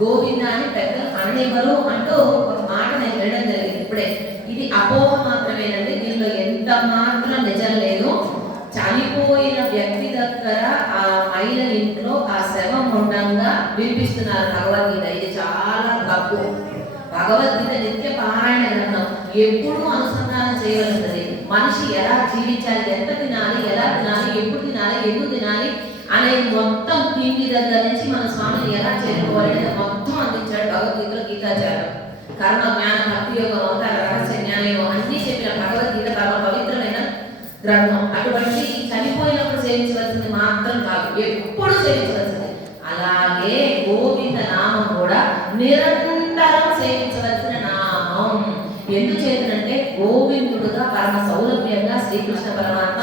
గోవింద అని పెద్దలు అననివ్వరు అంటూ ఒక మాట నేను వినడం జరిగింది ఇప్పుడే. ఇది అపోహ మాత్రమేనండి, దీనిలో ఎంత మాత్రం నిజం లేదు. చనిపోయిన వ్యక్తి దగ్గర ఆ మహిళ ఇంట్లో ఆ శవం ఉండంగా వినిపిస్తున్నారు భగవద్గీత. ఇది చాలా తప్పు. భగవద్గీత నిత్య పారాయణ గ్రంథం, ఎప్పుడూ అనుసంధానం చేయవలసినది. మనిషి ఎలా జీవించాలి, ఎంత తినాలి, ఎలా తినాలి, ఎప్పుడు తినాలి, ఎందుకు తినాలి అనేది మొత్తం తిండి దగ్గర నుంచి మన స్వామిని ఎలా చేరుకోవాలి అనేది మొత్తం అందించాడు భగవద్గీతలో గీతాచార్యుడు. కర్మ జ్ఞాన భక్తి యోగం అవతార రహస్య జ్ఞానం అన్ని చెప్పిన భగవద్గీత పరమ పవిత్రమైన గ్రంథం. అటువంటి చనిపోయినప్పుడు సేవించవలసింది మాత్రం కాదు, ఎప్పుడు సేవించవలసింది. అలాగే గోవింద నామం కూడా నిరంతరం సేవించవలసిన నామం. ఎందుచేతనంటే గోవిందుడుగా పరమ సౌలభ్యంగా శ్రీకృష్ణ పరమాత్మ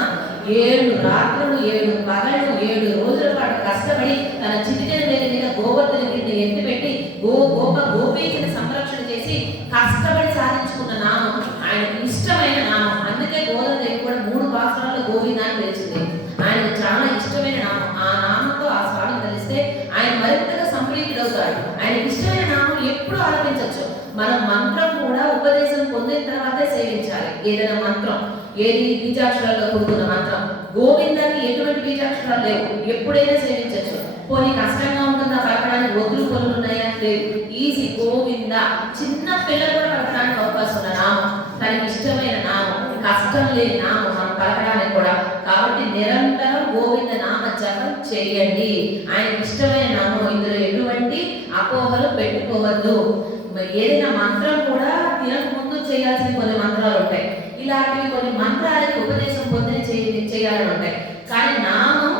7 రాత్రులు 7 పగళ్ళు 7 రోజుల పాటు కష్టపడి తన చిటికెన మీద గోవర్ధనగిరిని ఎత్తిపెట్టి గోపీకిని సంరక్షణ చేసి కష్టపడి సాధించుకున్న నామం, ఆయనకు ఇష్టమైన నామం. అందుకే గోవర్ధనగిరి కూడా 3 భాషలలో గోవింద అని పిలిచింది. ఆయనకు చాలా ఇష్టమైన నామం. ఆ నామంతో ఆ స్వామిని తెలిస్తే ఆయన మరింతగా సంప్రీతుడవుతాడు. ఆయనకు ఇష్టమైన నామం ఎప్పుడు ఆలపించవచ్చు. మనం మంత్రం కూడా ఉపదేశం పొందిన తర్వాతే సేవించాలి. ఏదైనా మంత్రం, ఏది బీజాక్షరాల్లో కూడుకున్న మంత్రం, గోవిందాన్ని ఎటువంటి బీజాక్షరాలు లేవు, ఎప్పుడైనా సేవించవచ్చు. పోనీ కష్టంగా ఉంటుందా పలకడానికి, ఒత్తులు పొలులు ఉన్నాయా, లేవు. ఈజీ గోవింద. చిన్న పిల్లలు కూడా పలకడానికి అవకాశం ఉన్న నామం, తనకి ఇష్టమైన నామం, కష్టం లేని నామం మనం పలకడానికి కూడా. కాబట్టి నిరంతరం గోవింద నామ జపం చేయండి. ఆయనకి ఇష్టమైన నామం. ఇందులో ఎటువంటి అపోహలు పెట్టుకోవద్దు. ఏదైనా మంత్రం కూడా తినక ముందు చేయాల్సిన కొన్ని మంత్రాలు ఉంటాయి. ఇలాంటివి కొన్ని మంత్రాలకి ఉపదేశం పొంది చేయాలని ఉంటాయి. కానీ నామం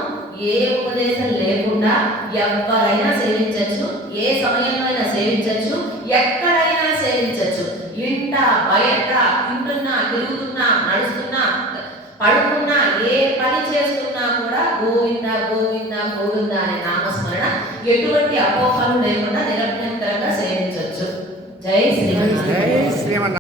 ఏ ఉపదేశం లేకుండా ఎవరైనా సేవించవచ్చు, ఏ సమయంలో అయినా సేవించవచ్చు, ఎక్కడైనా సేవించవచ్చు. ఇంట బయట, తింటున్నా, తిరుగుతున్నా, నడుస్తున్నా, పడుకున్నా, ఏ పని చేస్తున్నా కూడా గోవింద గోవింద గోవింద అనే నామస్మరణ ఎటువంటి అపోహలు లేకుండా నిరంతరంగా సేవించవచ్చు. జై శ్రీమన్నారాయణ.